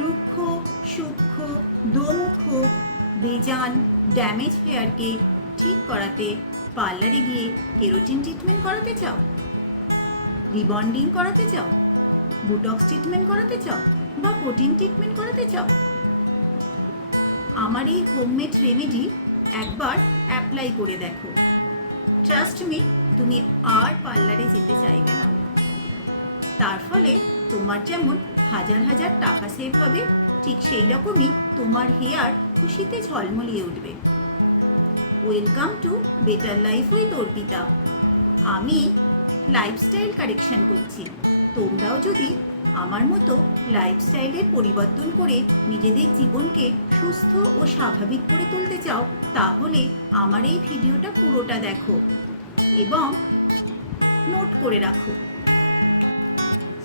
রুক্ষ, সূক্ষ্ম, দোমুখ, বেজান, ড্যামেজ হেয়ারকে ঠিক করাতে পার্লারে গিয়ে কেরোটিন ট্রিটমেন্ট করাতে চাও, রিবন্ডিং করাতে চাও, বুটক্স ট্রিটমেন্ট করাতে চাও বা প্রোটিন ট্রিটমেন্ট করাতে চাও? আমার এই হোমমেড রেমেডি একবার অ্যাপ্লাই করে দেখো। ট্রাস্ট মি, তুমি আর পার্লারে যেতে চাইবে না। তার ফলে তোমার যেমন হাজার হাজার টাকা সেভ হবে, ঠিক সেই রকমই তোমার হেয়ার খুশিতে ঝলমলিয়ে উঠবে। Welcome to better life with Arpita. আমি লাইফস্টাইল কারেকশন করছি। তোমরাও যদি আমার মতো লাইফস্টাইলের পরিবর্তন করে নিজেদের জীবনকে সুস্থ ও স্বাভাবিক করে তুলতে চাও, তাহলে আমার এই ভিডিওটা পুরোটা দেখো এবং নোট করে রাখো।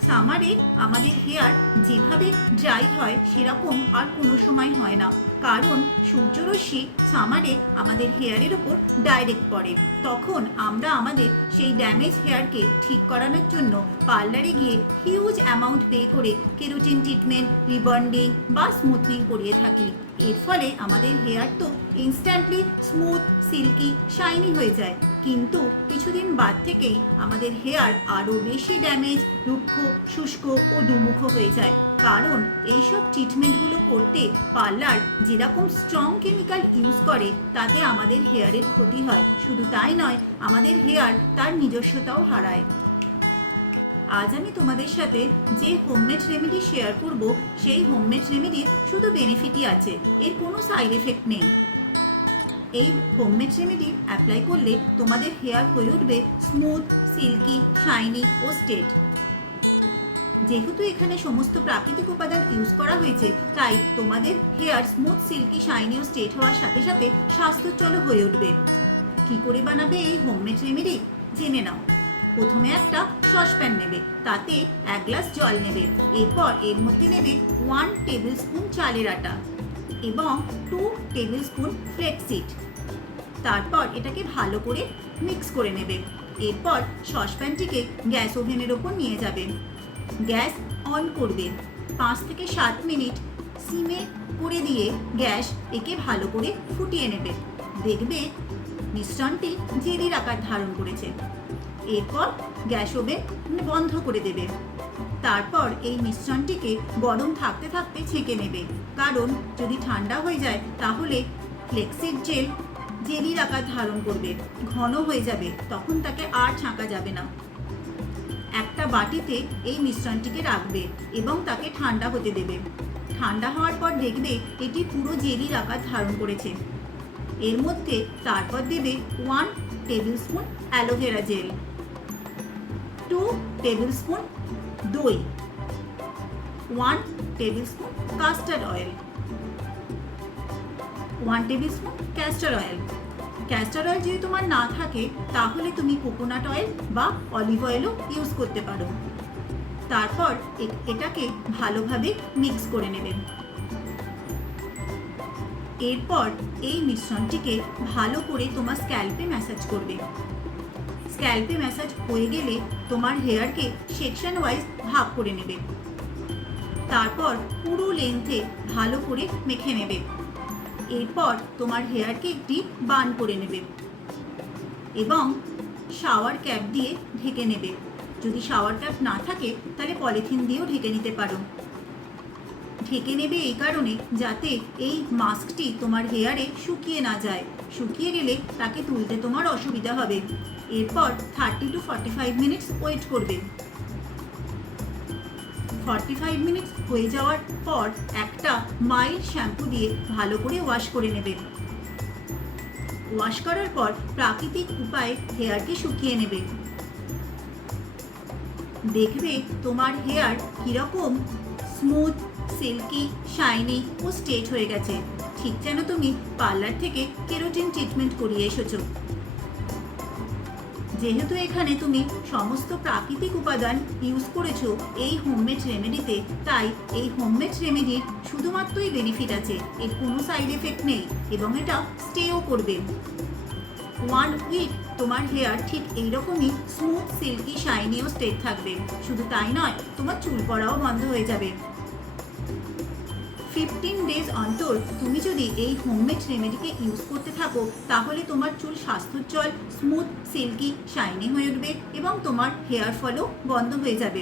সামারে আমাদের হেয়ার যেভাবে ড্রাই হয় সেরকম আর কোনো সময় হয় না, কারণ সূর্যরশ্মি সামারে আমাদের হেয়ারের ওপর ডাইরেক্ট পড়ে। তখন আমরা আমাদের সেই ড্যামেজ হেয়ারকে ঠিক করানোর জন্য পার্লারে গিয়ে হিউজ অ্যামাউন্ট পে করে কেরোটিন ট্রিটমেন্ট, রিবন্ডিং বা স্মুথনিং করিয়ে থাকি। এর ফলে আমাদের হেয়ার তো ইনস্ট্যান্টলি স্মুথ, সিল্কি, শাইনি হয়ে যায়, কিন্তু কিছুদিন বাদ থেকেই আমাদের হেয়ার আরও বেশি ড্যামেজ, রুক্ষ, শুষ্ক ও দুমুখ হয়ে যায়। কারণ এইসব ট্রিটমেন্টগুলো করতে পার্লার যেরকম স্ট্রং কেমিক্যাল ইউজ করে তাতে আমাদের হেয়ারের ক্ষতি হয়। শুধু তাই নয়, আমাদের হেয়ার তার নিজস্বতাও হারায়। আজ আমি তোমাদের সাথে যে হোমমেড রেমেডি শেয়ার করব, সেই হোমমেড রেমেডির শুধু বেনিফিটই আছে, এর কোনো সাইড এফেক্ট নেই। এই হোমমেড রেমেডি অ্যাপ্লাই করলে তোমাদের হেয়ার হয়ে উঠবে স্মুথ, সিল্কি, শাইনি ও স্ট্রেট। যেহেতু এখানে সমস্ত প্রাকৃতিক উপাদান ইউজ করা হয়েছে, তাই তোমাদের হেয়ার স্মুথ, সিল্কি, শাইনি ও স্ট্রেট হওয়ার সাথে সাথে স্বাস্থ্যোজ্জ্বল হয়ে উঠবে। কী করে বানাবে এই হোমমেড রেমেডি জেনে নাও। প্রথমে একটা সসপ্যান নেবে, তাতে 1 গ্লাস জল নেবে। এরপর এর মধ্যে নেবে 1 টেবিল স্পুন চালের আটা এবং 2 টেবিল স্পুন ফ্লেক্সিড। তারপর এটাকে ভালো করে মিক্স করে নেবে। এরপর সসপ্যানটিকে গ্যাস ওভেনের ওপর নিয়ে যাবে। গ্যাস অন করবে। 5 থেকে 7 মিনিট সিমে করে দিয়ে গ্যাস একে ভালো করে ফুটিয়ে নেবে। দেখবে মিশ্রণটি জেলির আকার ধারণ করেছে। এরপর গ্যাস ওভেন বন্ধ করে দেবে। তারপর এই মিশ্রণটিকে গরম থাকতে থাকতে ছেঁকে নেবে, কারণ যদি ঠান্ডা হয়ে যায় তাহলে ফ্লেক্সিড জেল জেলির আকার ধারণ করবে, ঘন হয়ে যাবে, তখন তাকে আর ছাঁকা যাবে না। একটা বাটিতে এই মিশ্রণটিকে রাখবে এবং তাকে ঠান্ডা হতে দেবে। ঠান্ডা হওয়ার পর দেখবে এটি পুরো জেলির আকার ধারণ করেছে। এর মধ্যে তারপর দেবে 1 table spoon aloe vera gel, 2 table spoon দই, 1 table spoon custard oil, 1 table spoon castor oil. Castor oil যদি তোমার না থাকে তাহলে তুমি কোকোনাট অয়েল বা অলিভ অয়েলও ইউজ করতে পারো। তারপর এটাকে ভালোভাবে মিক্স করে নেবেন। এরপর এই মিশ্রণটিকে ভালো করে তোমার স্ক্যাল্পে ম্যাসাজ করবে। স্ক্যাল্পে ম্যাসাজ হয়ে গেলে তোমার হেয়ারকে সেকশন ওয়াইজ ভাগ করে নেবে। তারপর পুরো লেন্থে ভালো করে মেখে নেবে। এরপর তোমার হেয়ারকে একটি বান করে নেবে এবং শাওয়ার ক্যাপ দিয়ে ঢেকে নেবে। যদি শাওয়ার ক্যাপ না থাকে তাহলে পলিথিন দিয়েও ঢেকে নিতে পারো। ঢেকে নেবে এই কারণে যাতে এই মাস্কটি তোমার হেয়ারে শুকিয়ে না যায়। শুকিয়ে গেলে তাকে তুলতে তোমার অসুবিধা হবে। এরপর 30 to 45 মিনিটস ওয়েট করবে। 45 মিনিটস হয়ে যাওয়ার পর একটা মাইল্ড শ্যাম্পু দিয়ে ভালো করে ওয়াশ করে নেবে। ওয়াশ করার পর প্রাকৃতিক উপায়ে হেয়ারকে শুকিয়ে নেবে। দেখবে তোমার হেয়ার কীরকম স্মুথ, সিল্কি, শাইনি ও স্ট্রেট হয়ে গেছে, ঠিক যেন তুমি পার্লার থেকে কেরোটিন ট্রিটমেন্ট করিয়ে এসেছো। যেহেতু এখানে তুমি সমস্ত প্রাকৃতিক উপাদান ইউজ করেছো এই হোমমেড রেমেডিতে, তাই এই হোমমেড রেমেডির শুধুমাত্রই বেনিফিট আছে, এর কোনো সাইড এফেক্ট নেই এবং এটা স্টেও করবে। 1 উইক তোমার হেয়ার ঠিক এইরকমই স্মুথ, সিল্কি, শাইনি ও স্ট্রেট থাকবে। শুধু তাই নয়, তোমার চুল পড়াও বন্ধ হয়ে যাবে। 15 ডেজ অন্তর তুমি যদি এই হোমমেড রেমেডিকে ইউজ করতে থাকো তাহলে তোমার চুল স্বাস্থ্যোজ্জ্বল, স্মুথ, সিল্কি, শাইনি হয়ে উঠবে এবং তোমার হেয়ার ফলও বন্ধ হয়ে যাবে।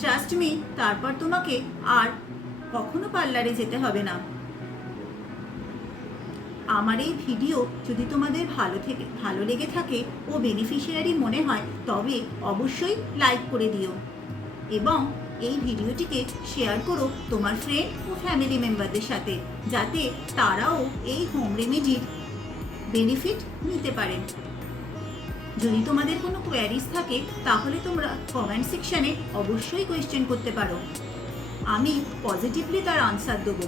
ট্রাস্ট মি, তারপর তোমাকে আর কখনো পার্লারে যেতে হবে না। আমার এই ভিডিও যদি তোমাদের ভালো লেগে থাকে ও বেনিফিশিয়ারি মনে হয় তবে অবশ্যই লাইক করে দিও এবং এই ভিডিওটিকে শেয়ার করো তোমার ফ্রেন্ড ও ফ্যামিলি মেম্বারদের সাথে, যাতে তারাও এই হোম রেমেডির বেনিফিট নিতে পারে। যদি তোমাদের কোনো কোয়ারিজ থাকে তাহলে তোমরা কমেন্ট সেকশানে অবশ্যই কোয়েশ্চেন করতে পারো, আমি পজিটিভলি তার আনসার দেবো।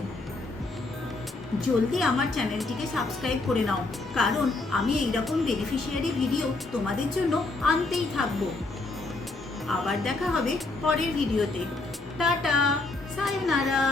জলদি আমার চ্যানেলটিকে সাবস্ক্রাইব করে নাও, কারণ আমি এইরকম বেনিফিশিয়ারি ভিডিও তোমাদের জন্য আনতেই থাকবো। আবার দেখা হবে পরের ভিডিওতে। টাটা, সায়োনারা।